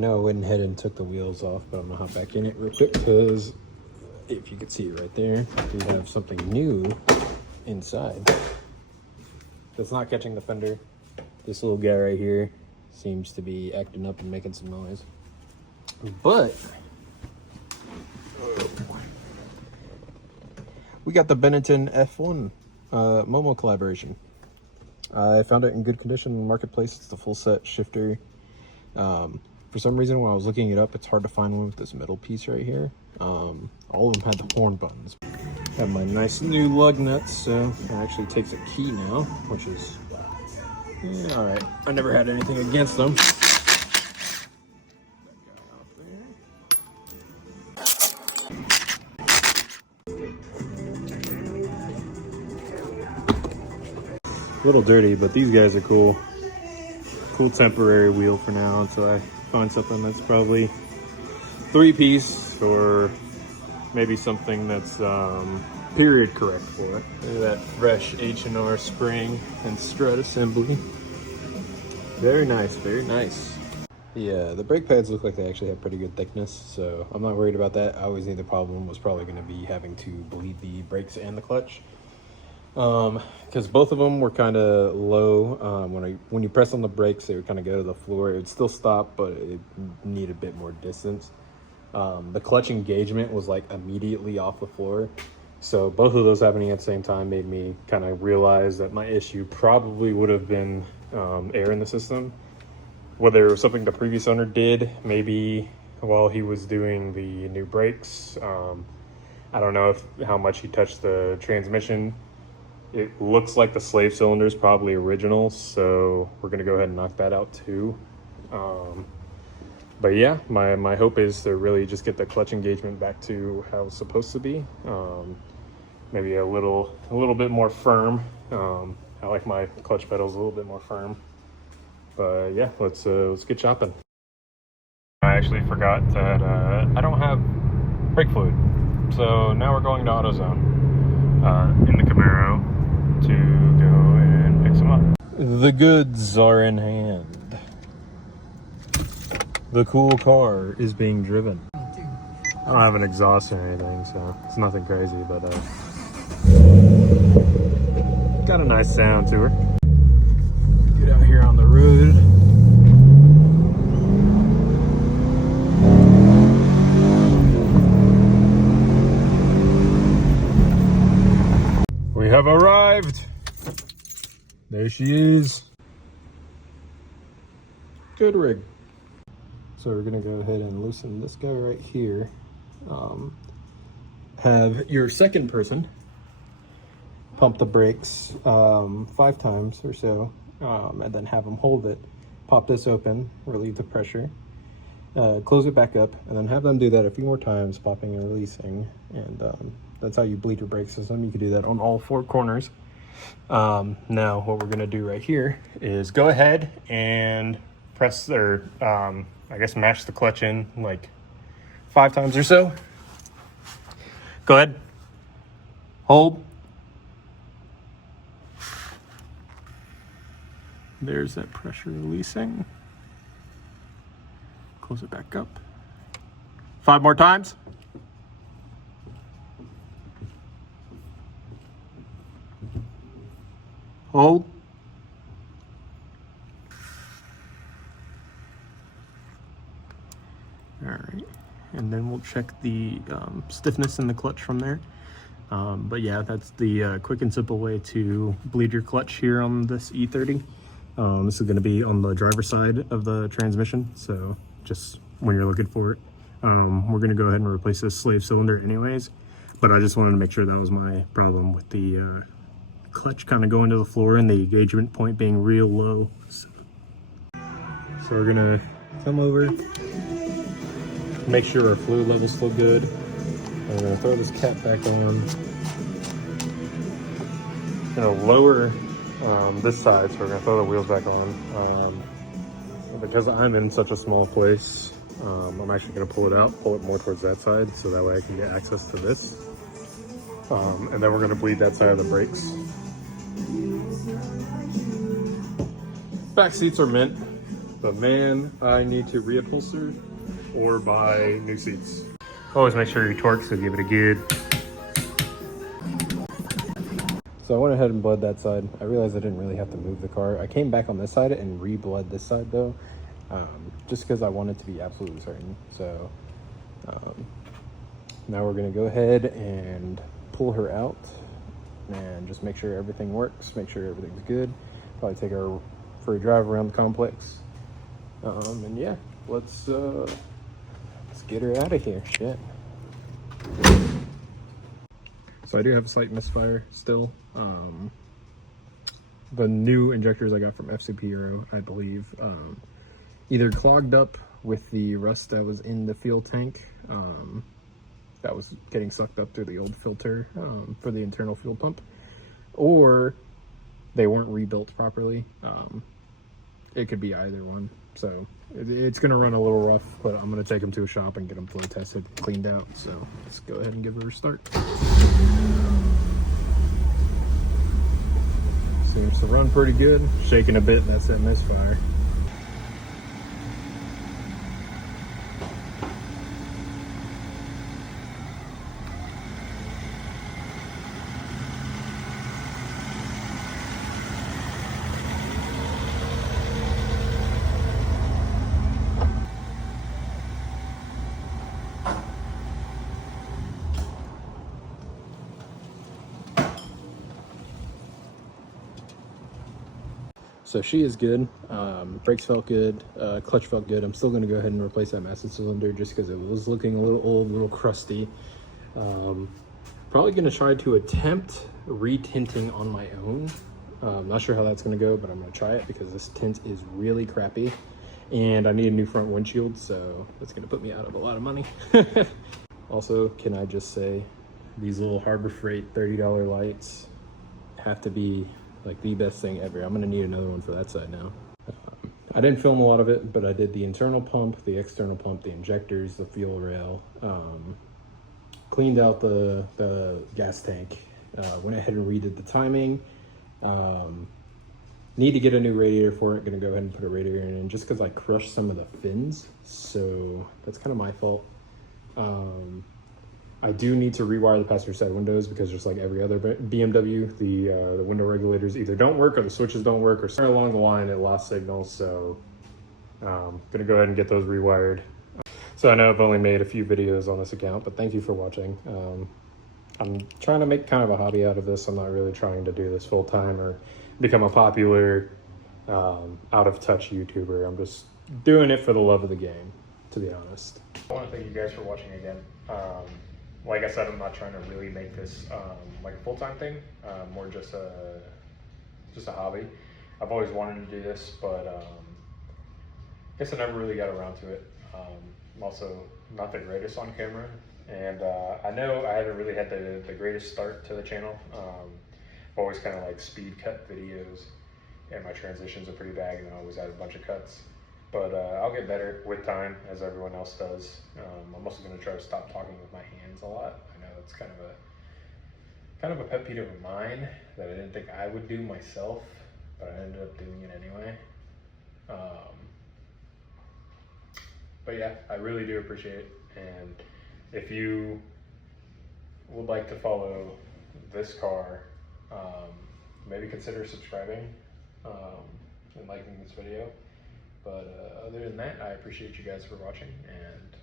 I know I went ahead and took the wheels off, but I'm gonna hop back in it real quick because if you can see it right there, we have something new inside. That's not catching the fender. This little guy right here seems to be acting up and making some noise. But we got the Benetton F1 Momo collaboration. I found it in good condition in the marketplace. It's the full set shifter. For some reason, when I was looking it up, it's hard to find one with this middle piece right here. All of them had the horn buttons. Have my nice new lug nuts, so it actually takes a key now, which is all right. I never had anything against them. A little dirty, but these guys are cool. Cool temporary wheel for now until I find something that's probably 3-piece or maybe something that's period correct for it. Look at that fresh H&R spring and strut assembly. Very nice, very nice. The brake pads look like they actually have pretty good thickness, so I'm not worried about that. I always knew the problem was probably going to be having to bleed the brakes and the clutch. Because both of them were kind of low. When you press on the brakes, they would kind of go to the floor. It would still stop, but it needed a bit more distance. The clutch engagement was like immediately off the floor. So both of those happening at the same time made me kind of realize that my issue probably would have been air in the system. Whether it was something the previous owner did, maybe while he was doing the new brakes. I don't know how much he touched the transmission. It looks like the slave cylinder is probably original, so we're gonna go ahead and knock that out too. But yeah, my hope is to really just get the clutch engagement back to how it's supposed to be. Maybe a little bit more firm. I like my clutch pedals a little bit more firm. But yeah, let's get chopping. I actually forgot that I don't have brake fluid, so now we're going to AutoZone in the Camaro to go and pick some up. The goods are in hand. The cool car is being driven. I don't have an exhaust or anything, so it's nothing crazy, but got a nice sound to her. Get out here on the road. We have arrived. There she is. Good rig. So we're gonna go ahead and loosen this guy right here. Have your second person pump the brakes 5 times or so, and then have them hold it. Pop this open, relieve the pressure, close it back up, and then have them do that a few more times, popping and releasing. And that's how you bleed your brake system. You can do that on all 4 corners. Now what we're gonna do right here is go ahead and press or I guess mash the clutch in like 5 times or so. Go ahead, hold. There's that pressure releasing. Close it back up. 5 more times. Hold. All right, and then we'll check the stiffness in the clutch from there. But yeah, that's the quick and simple way to bleed your clutch here on this E30. This is going to be on the driver's side of the transmission, so just when you're looking for it. We're going to go ahead and replace this slave cylinder anyways, but I just wanted to make sure that was my problem with the clutch kind of going to the floor and the engagement point being real low. So we're going to come over, make sure our fluid level's still good. I'm going to throw this cap back on. I'm going to lower this side, so we're going to throw the wheels back on. Because I'm in such a small place, I'm actually going to pull it more towards that side, so that way I can get access to this. And then we're going to bleed that side of the brakes. Back seats are mint. But man, I need to reupholster or buy new seats. Always make sure your torque, so give it a good. So I went ahead and bled that side. I realized I didn't really have to move the car. I came back on this side and re-bled this side though, just because I wanted to be absolutely certain. So now we're gonna go ahead and pull her out and just make sure everything works, make sure everything's good. Probably take her for a drive around the complex. And yeah, let's get her out of here. Shit. So I do have a slight misfire still. The new injectors I got from FCP Euro, I believe, either clogged up with the rust that was in the fuel tank, that was getting sucked up through the old filter for the internal fuel pump, or they weren't rebuilt properly. It could be either one. So it's gonna run a little rough, but I'm gonna take them to a shop and get them flow tested, cleaned out. So let's go ahead and give her a start. Seems to run pretty good. Shaking a bit, that's that misfire. So she is good. Brakes felt good. Clutch felt good. I'm still going to go ahead and replace that master cylinder just because it was looking a little old, a little crusty. Probably going to try to attempt re-tinting on my own. Not sure how that's going to go, but I'm going to try it because this tint is really crappy. And I need a new front windshield, so that's going to put me out of a lot of money. Also, can I just say, these little Harbor Freight $30 lights have to be like the best thing ever. I'm gonna need another one for that side now. I didn't film a lot of it, but I did the internal pump, the external pump, the injectors, the fuel rail, cleaned out the gas tank, went ahead and redid the timing. Need to get a new radiator for it. Gonna go ahead and put a radiator in just because I crushed some of the fins, so that's kind of my fault. I do need to rewire the passenger side windows because just like every other BMW, the window regulators either don't work or the switches don't work, or somewhere along the line it lost signals. So gonna go ahead and get those rewired. So I know I've only made a few videos on this account, but thank you for watching. I'm trying to make kind of a hobby out of this. I'm not really trying to do this full time or become a popular out of touch YouTuber. I'm just doing it for the love of the game, to be honest. I want to thank you guys for watching again. Like I said, I'm not trying to really make this like a full-time thing, more just a hobby. I've always wanted to do this, but I guess I never really got around to it. I'm also not the greatest on camera, and I know I haven't really had the greatest start to the channel. I've always kind of like speed cut videos, and my transitions are pretty bad, and I always add a bunch of cuts. But I'll get better with time, as everyone else does. I'm also going to try to stop talking with my hands a lot. I know that's kind of a pet peeve of mine that I didn't think I would do myself, but I ended up doing it anyway. But yeah, I really do appreciate it. And if you would like to follow this car, maybe consider subscribing and liking this video. But other than that, I appreciate you guys for watching, and